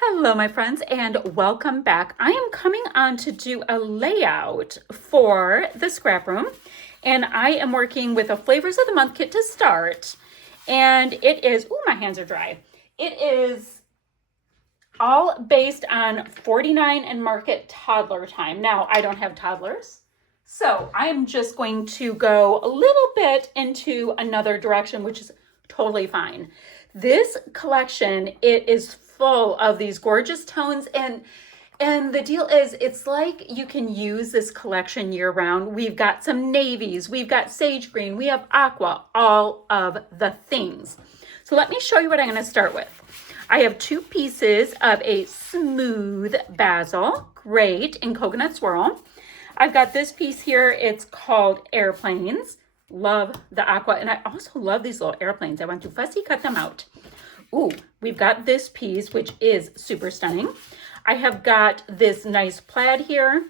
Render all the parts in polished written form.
Hello, my friends, and welcome back. I am coming on to do a layout for the scrap room, and I am working with a Flavors of the Month kit to start. And it is, my hands are dry. It is all based on 49 and Market toddler time. Now, I don't have toddlers, so I'm just going to go a little bit into another direction, which is totally fine. This collection, it is full of these gorgeous tones, and the deal is it's like you can use this collection year round. We've got some navies, we've got sage green, we have aqua, all of the things. So let me show you what I'm going to start with. I have two pieces of a smooth basil, great, in coconut swirl. I've got this piece here, it's called Airplanes. Love the aqua, and I also love these little airplanes. I went to fussy cut them out. Ooh, we've got this piece, which is super stunning. I have got this nice plaid here,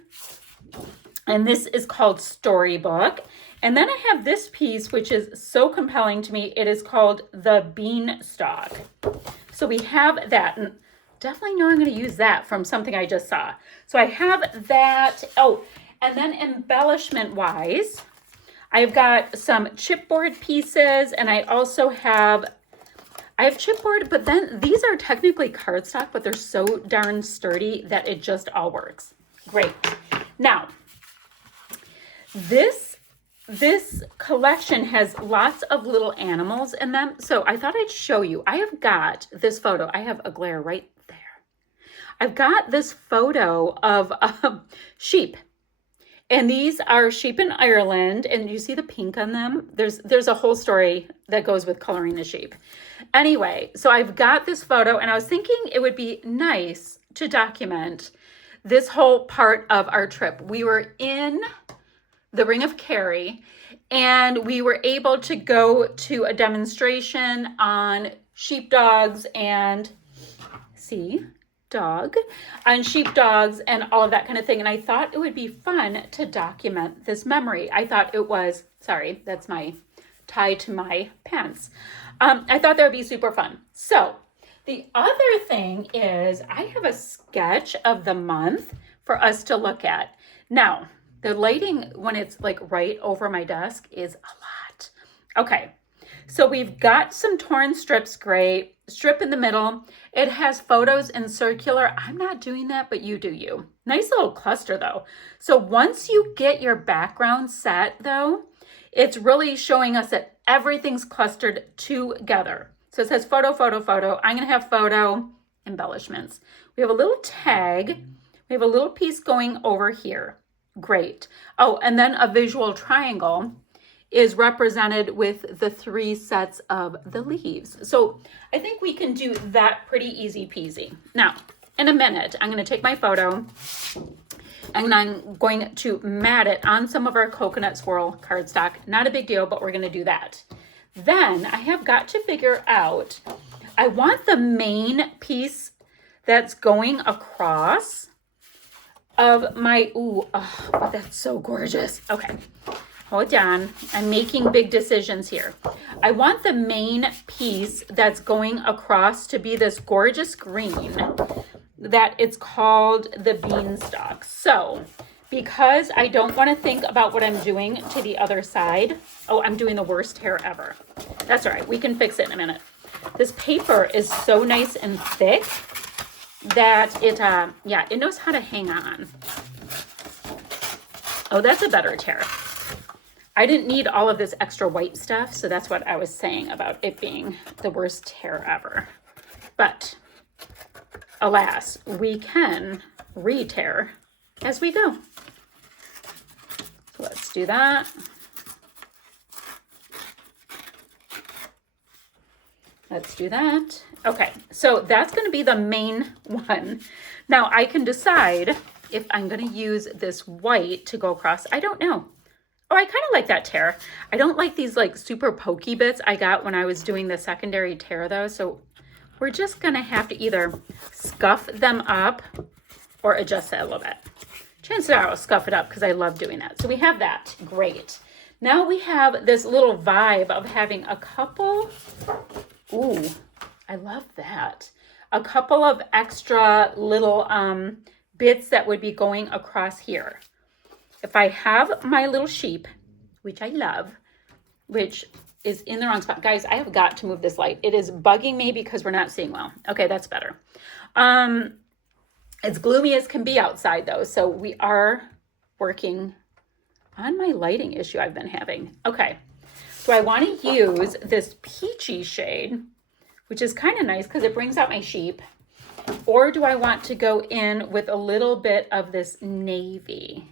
and this is called Storybook. And then I have this piece, which is so compelling to me. It is called the Beanstalk. So we have that, and definitely know I'm going to use that from something I just saw. So I have that. Oh, and then embellishment-wise, I've got some chipboard pieces, and I also have chipboard, but then these are technically cardstock, but they're so darn sturdy that it just all works. Great. Now, this collection has lots of little animals in them, so I thought I'd show you. I have got this photo. I have a glare right there. I've got this photo of sheep. And these are sheep in Ireland, and you see the pink on them? There's a whole story that goes with coloring the sheep. Anyway, so I've got this photo, and I was thinking it would be nice to document this whole part of our trip. We were in the Ring of Kerry, and we were able to go to a demonstration on sheepdogs and sheepdogs and all of that kind of thing. And I thought it would be fun to document this memory. I thought it was, sorry, that's my tie to my pants. I thought that would be super fun. So the other thing is I have a sketch of the month for us to look at. Now, the lighting when it's like right over my desk is a lot. Okay. So we've got some torn strips, great. Strip in the middle. It has photos in circular. I'm not doing that, but you do you. Nice little cluster though. So once you get your background set though, it's really showing us that everything's clustered together. So it says photo, photo, photo. I'm going to have photo embellishments. We have a little tag. We have a little piece going over here. Great. Oh, and then a visual triangle is represented with the 3 sets of the leaves. So I think we can do that pretty easy peasy. Now, in a minute, I'm going to take my photo and I'm going to mat it on some of our coconut swirl cardstock. Not a big deal, but we're going to do that. Then I have got to figure out, I want the main piece that's going across of my, but that's so gorgeous. Okay. Hold on, I'm making big decisions here. I want the main piece that's going across to be this gorgeous green that it's called the Beanstalk. So, because I don't want to think about what I'm doing to the other side. Oh, I'm doing the worst hair ever. That's all right, we can fix it in a minute. This paper is so nice and thick that it knows how to hang on. Oh, that's a better tear. I didn't need all of this extra white stuff, so that's what I was saying about it being the worst tear ever. But alas, we can re-tear as we go. So let's do that. Let's do that. Okay, so that's going to be the main one. Now I can decide if I'm going to use this white to go across. I don't know. Oh, I kind of like that tear. I don't like these like super pokey bits I got when I was doing the secondary tear though. So we're just going to have to either scuff them up or adjust that a little bit. Chances are I'll scuff it up because I love doing that. So we have that. Great. Now we have this little vibe of having a couple. Ooh, I love that. a couple of extra little bits that would be going across here. If I have my little sheep, which I love, which is in the wrong spot. Guys, I have got to move this light. It is bugging me because we're not seeing well. Okay, that's better. It's gloomy as can be outside though, so we are working on my lighting issue I've been having. Okay, so I want to use this peachy shade, which is kind of nice because it brings out my sheep. Or do I want to go in with a little bit of this navy?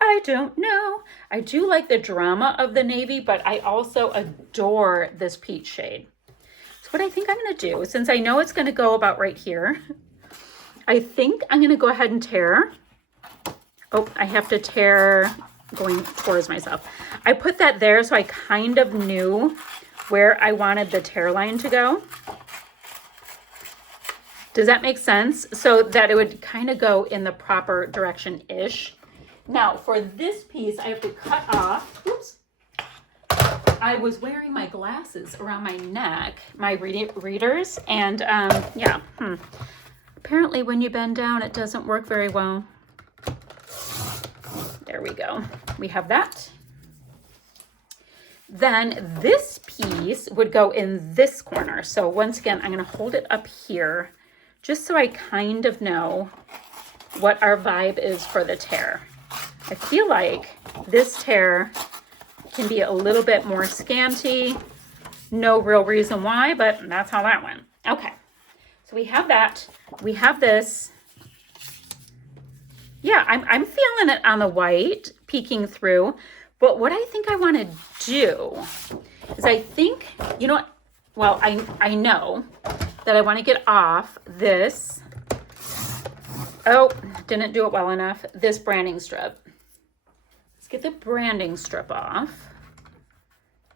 I don't know. I do like the drama of the navy, but I also adore this peach shade. So what I think I'm going to do, since I know it's going to go about right here, I think I'm going to go ahead and tear. Oh, I have to tear going towards myself. I put that there so I kind of knew where I wanted the tear line to go. Does that make sense? So that it would kind of go in the proper direction-ish. Now, for this piece, I have to cut off, oops. I was wearing my glasses around my neck, my readers, and yeah, apparently when you bend down, it doesn't work very well. There we go. We have that. Then this piece would go in this corner. So once again, I'm going to hold it up here just so I kind of know what our vibe is for the tear. I feel like this tear can be a little bit more scanty. No real reason why, but that's how that went. Okay, so we have that. We have this. Yeah, I'm feeling it on the white peeking through. But what I think I want to do is I think, you know what? Well, I know that I want to get off this. Oh, didn't do it well enough. This branding strip. Let's get the branding strip off.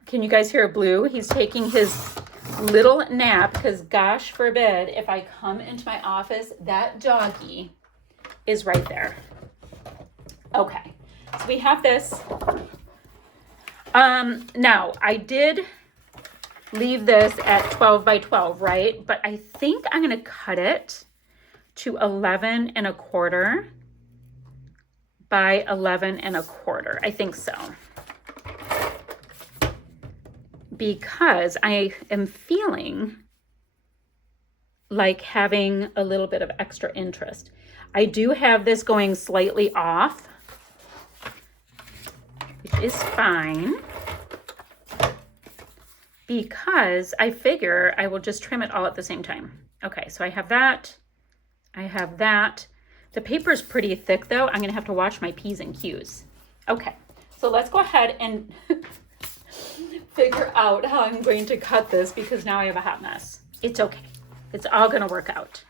Can you guys hear Blue? He's taking his little nap because gosh forbid if I come into my office, that doggy is right there. Okay, so we have this. Now I did leave this at 12 by 12, right? But I think I'm going to cut it to 11 1/4 by 11 1/4. I think so. Because I am feeling like having a little bit of extra interest. I do have this going slightly off, which is fine, because I figure I will just trim it all at the same time. Okay, so I have that. I have that. The paper is pretty thick though. I'm going to have to watch my P's and Q's. Okay, so let's go ahead and figure out how I'm going to cut this because now I have a hot mess. It's okay. It's all going to work out.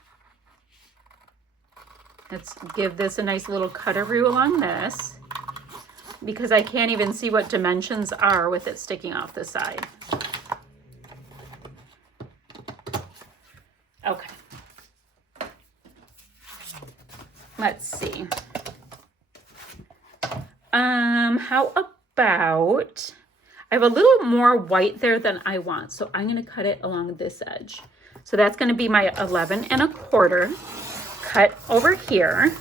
Let's give this a nice little cutaroo along this because I can't even see what dimensions are with it sticking off the side. Okay. Let's see. How about, I have a little more white there than I want, so I'm going to cut it along this edge. So that's going to be my 11 1/4 cut over here.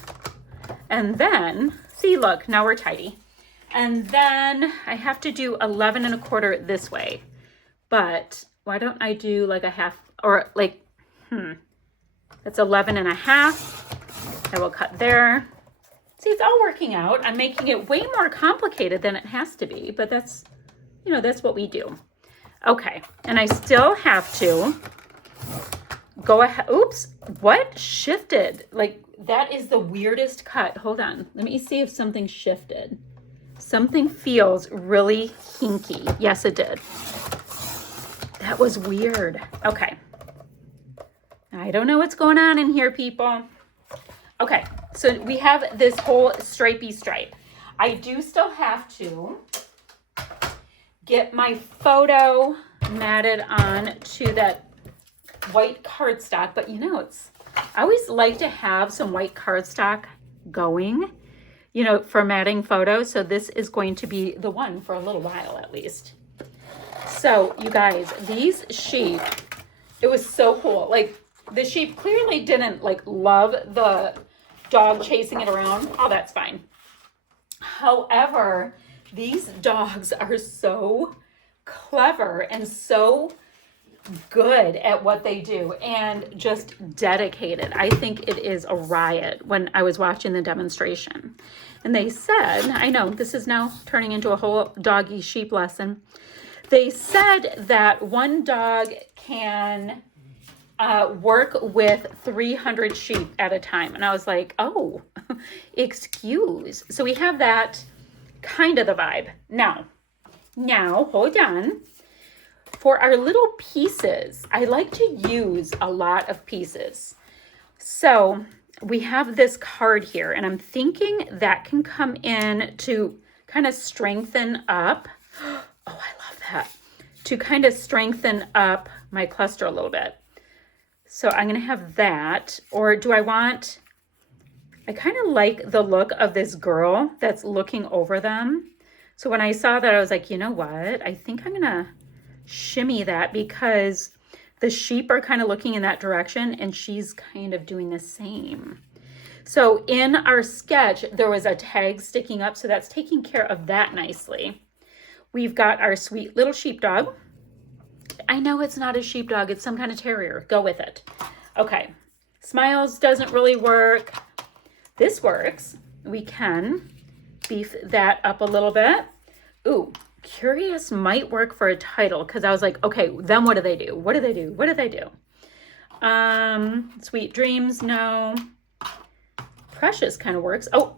And then, see, look, now we're tidy. And then I have to do 11 1/4 this way. But why don't I do like a half, or like, that's 11 1/2. I will cut there. See, it's all working out. I'm making it way more complicated than it has to be, but that's, you know, that's what we do. Okay, and I still have to go ahead. Oops, what shifted? Like, that is the weirdest cut. Hold on, let me see if something shifted. Something feels really hinky. Yes, it did. That was weird. Okay. I don't know what's going on in here, people. Okay, so we have this whole stripey stripe. I do still have to get my photo matted on to that white cardstock, but you know, I always like to have some white cardstock going, you know, for matting photos. So this is going to be the one for a little while at least. So you guys, these sheep It was so cool. Like, the sheep clearly didn't like love the dog chasing it around. Oh, that's fine. However, these dogs are so clever and so good at what they do and just dedicated. I think it is a riot when I was watching the demonstration. And they said, I know this is now turning into a whole doggy sheep lesson. They said that one dog can work with 300 sheep at a time. And I was like, oh, excuse. So we have that kind of the vibe. Now, hold on. For our little pieces, I like to use a lot of pieces. So we have this card here, and I'm thinking that can come in to kind of strengthen up. Oh, I love that. To kind of strengthen up my cluster a little bit. So I'm going to have that. Or do I want, I kind of like the look of this girl that's looking over them. So when I saw that, I was like, you know what? I think I'm going to shimmy that because the sheep are kind of looking in that direction and she's kind of doing the same. So in our sketch, there was a tag sticking up, so that's taking care of that nicely. We've got our sweet little sheepdog. I know it's not a sheepdog, it's some kind of terrier. Go with it. Okay, smiles doesn't really work. This works. We can beef that up a little bit. Ooh, curious might work for a title because I was like, okay, then what do they do? What do they do? What do they do? Sweet dreams, no. Precious kind of works. Oh,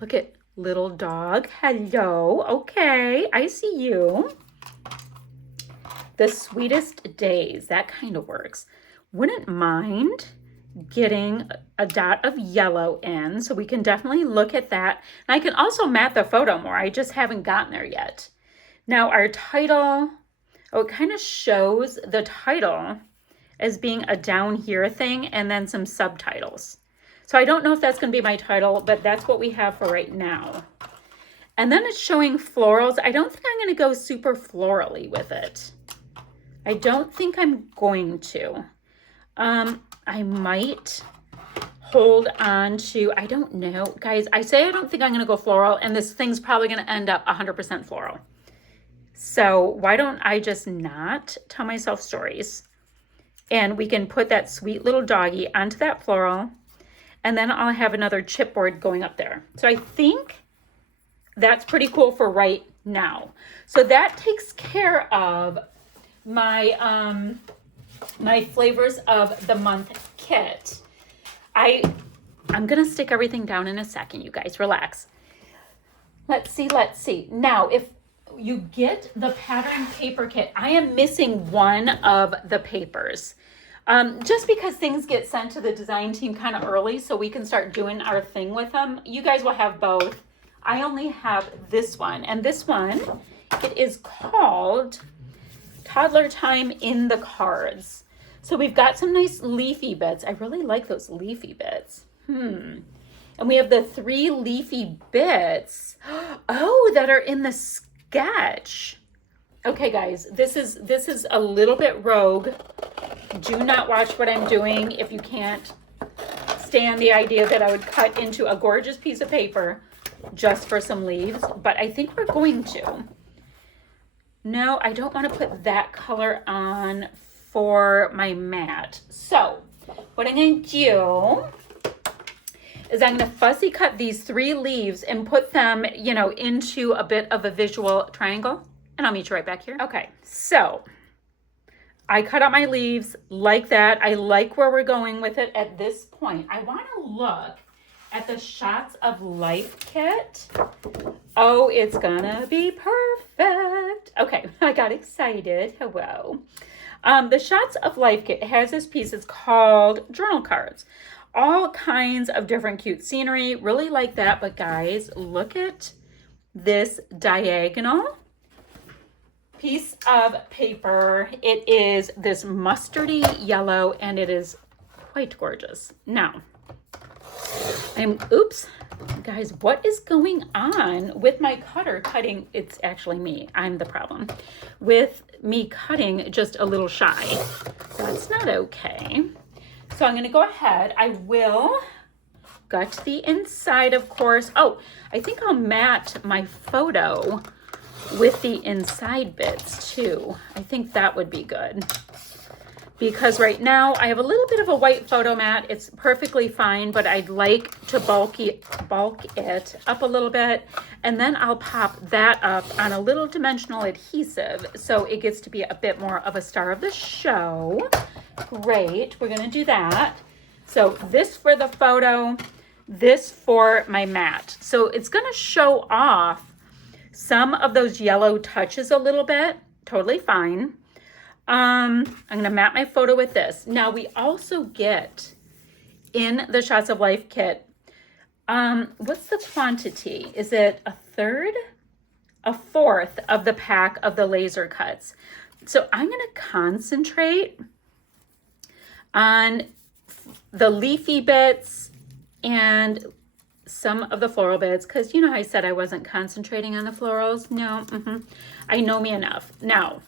look at little dog. Hello. Okay, I see you. The sweetest days, that kind of works. Wouldn't mind getting a dot of yellow in, so we can definitely look at that. And I can also map the photo more. I just haven't gotten there yet. Now our title, oh, it kind of shows the title as being a down here thing and then some subtitles. So I don't know if that's going to be my title, but that's what we have for right now. And then it's showing florals. I don't think I'm going to go super florally with it. I don't think I'm going to. I might hold on to, I don't know. Guys, I say I don't think I'm going to go floral, and this thing's probably going to end up 100% floral. So why don't I just not tell myself stories? And we can put that sweet little doggy onto that floral, and then I'll have another chipboard going up there. So I think that's pretty cool for right now. So that takes care of my my flavors of the month kit. I'm gonna stick everything down in a second, you guys, relax. Let's see. Now, if you get the pattern paper kit, I am missing one of the papers. Just because things get sent to the design team kind of early so we can start doing our thing with them. You guys will have both. I only have this one, and this one, it is called Toddler Time in the Cards. So we've got some nice leafy bits. I really like those leafy bits. And we have the 3 leafy bits. Oh, that are in the sketch. Okay, guys, this is a little bit rogue. Do not watch what I'm doing if you can't stand the idea that I would cut into a gorgeous piece of paper just for some leaves, but I think we're going to. No, I don't want to put that color on for my mat. So what I'm going to do is I'm going to fussy cut these 3 leaves and put them, you know, into a bit of a visual triangle. And I'll meet you right back here. Okay, so I cut out my leaves like that. I like where we're going with it at this point. I want to look at the Shots of Life kit. Oh, it's gonna be perfect. Okay, I got excited. Hello. The Shots of Life kit has this piece. It's called Journal Cards. All kinds of different cute scenery. Really like that. But guys, look at this diagonal piece of paper. It is this mustardy yellow, and it is quite gorgeous. Now, Oops, guys, what is going on with my cutter cutting? It's actually me. I'm the problem. With me cutting just a little shy. That's not okay. So I'm going to go ahead. I will gut the inside, of course. Oh, I think I'll mat my photo with the inside bits too. I think that would be good. Because right now I have a little bit of a white photo mat. It's perfectly fine, but I'd like to bulk it up a little bit. And then I'll pop that up on a little dimensional adhesive so it gets to be a bit more of a star of the show. Great, we're gonna do that. So this for the photo, this for my mat. So it's gonna show off some of those yellow touches a little bit, totally fine. I'm going to mat my photo with this. Now we also get in the Shots of Life kit, what's the quantity? Is it a third? A fourth of the pack of the laser cuts. So I'm going to concentrate on the leafy bits and some of the floral bits, because you know I said I wasn't concentrating on the florals. No, I know me enough. Now,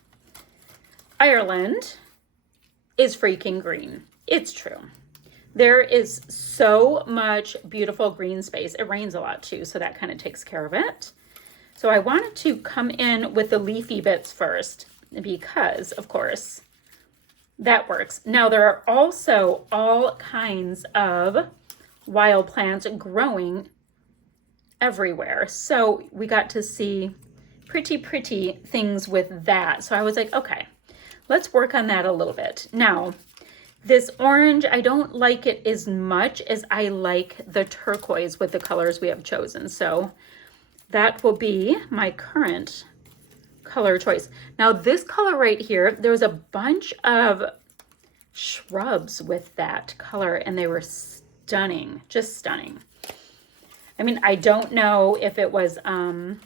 Ireland is freaking green. It's true. There is so much beautiful green space. It rains a lot too, so that kind of takes care of it. So I wanted to come in with the leafy bits first because, of course, that works. Now, there are also all kinds of wild plants growing everywhere. So we got to see pretty things with that. So I was like, okay, let's work on that a little bit. Now, this orange, I don't like it as much as I like the turquoise with the colors we have chosen. So that will be my current color choice. Now this color right here, there was a bunch of shrubs with that color and they were stunning, just stunning. I mean, I don't know if it was a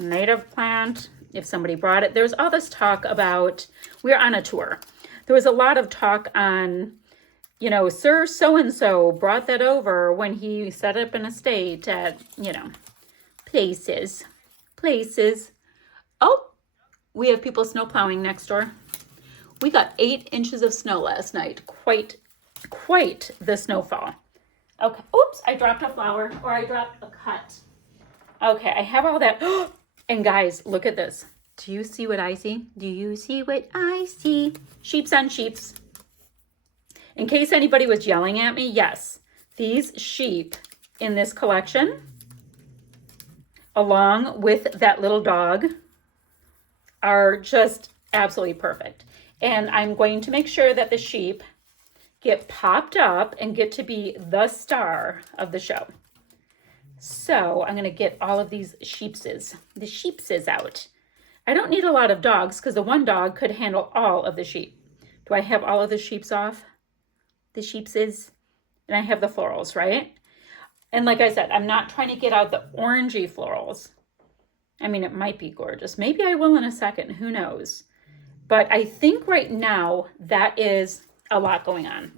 native plant, if somebody brought it. There's all this talk about, we're on a tour. There was a lot of talk on, you know, Sir so-and-so brought that over when he set up an estate at, you know, places. Oh, we have people snow plowing next door. We got 8 inches of snow last night. Quite the snowfall. Okay, oops, I dropped a flower or I dropped a cut. Okay, I have all that. And guys, look at this. Do you see what I see? Do you see what I see? Sheeps on sheeps. In case anybody was yelling at me, yes, these sheep in this collection, along with that little dog, are just absolutely perfect. And I'm going to make sure that the sheep get popped up and get to be the star of the show. So I'm going to get all of these the sheepses out. I don't need a lot of dogs because the one dog could handle all of the sheep. Do I have all of the sheeps off? The sheepses? And I have the florals, right? And like I said, I'm not trying to get out the orangey florals. I mean, it might be gorgeous. Maybe I will in a second. Who knows? But I think right now that is a lot going on.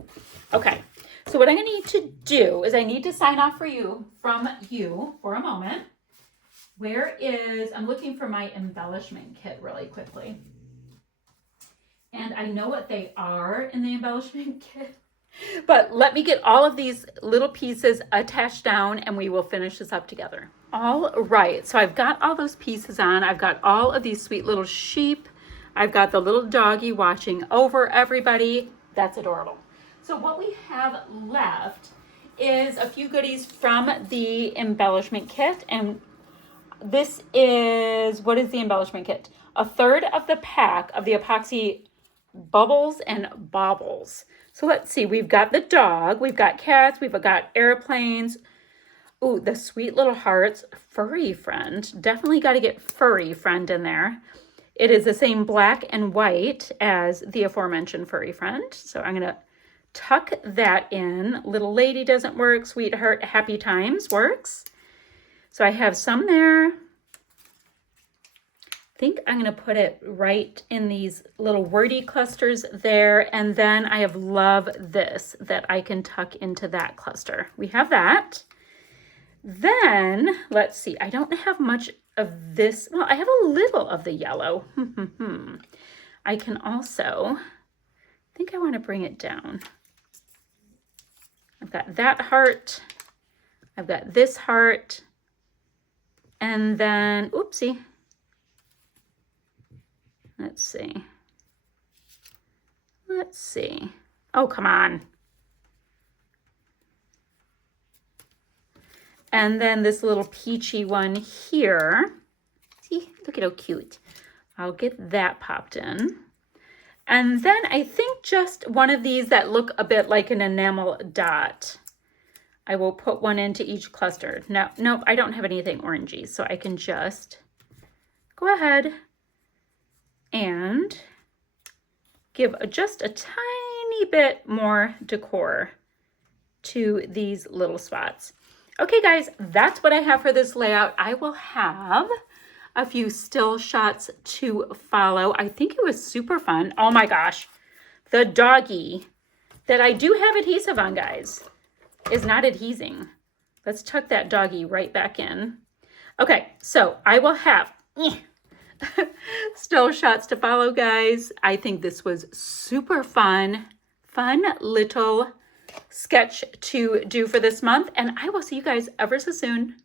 Okay. So what I'm going to need to do is I need to sign off from you for a moment. I'm looking for my embellishment kit really quickly. And I know what they are in the embellishment kit. But let me get all of these little pieces attached down and we will finish this up together. All right, so I've got all those pieces on. I've got all of these sweet little sheep. I've got the little doggy watching over everybody. That's adorable. So what we have left is a few goodies from the embellishment kit. And this is, what is the embellishment kit? A third of the pack of the epoxy bubbles and baubles. So let's see, we've got the dog, we've got cats, we've got airplanes. Ooh, the sweet little hearts, furry friend. Definitely got to get furry friend in there. It is the same black and white as the aforementioned furry friend. So I'm going to tuck that in. Little lady doesn't work. Sweetheart, happy times works. So I have some there. think I'm going to put it right in these little wordy clusters there. And then I have love this that I can tuck into that cluster. We have that. Then let's see, I don't have much of this. Well, I have a little of the yellow. I can also, I think I want to bring it down. I've got that heart. I've got this heart. And then, oopsie. Let's see. Let's see. Oh, come on. And then this little peachy one here. See, look at how cute. I'll get that popped in. And then I think just one of these that look a bit like an enamel dot. I will put one into each cluster. No, nope, I don't have anything orangey, so I can just go ahead and give just a tiny bit more decor to these little spots. Okay, guys, that's what I have for this layout. I will have a few still shots to follow. I think it was super fun. Oh my gosh, the doggy that I do have adhesive on, guys, is not adhesing. Let's tuck that doggy right back in. Okay, so I will have still shots to follow, guys. I think this was super fun little sketch to do for this month, and I will see you guys ever so soon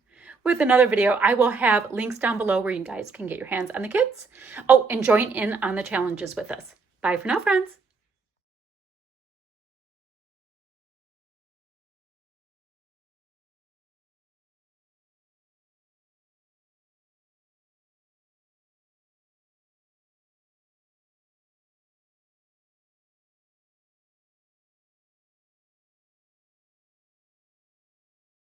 with another video. I will have links down below where you guys can get your hands on the kits. Oh, and join in on the challenges with us. Bye for now, friends.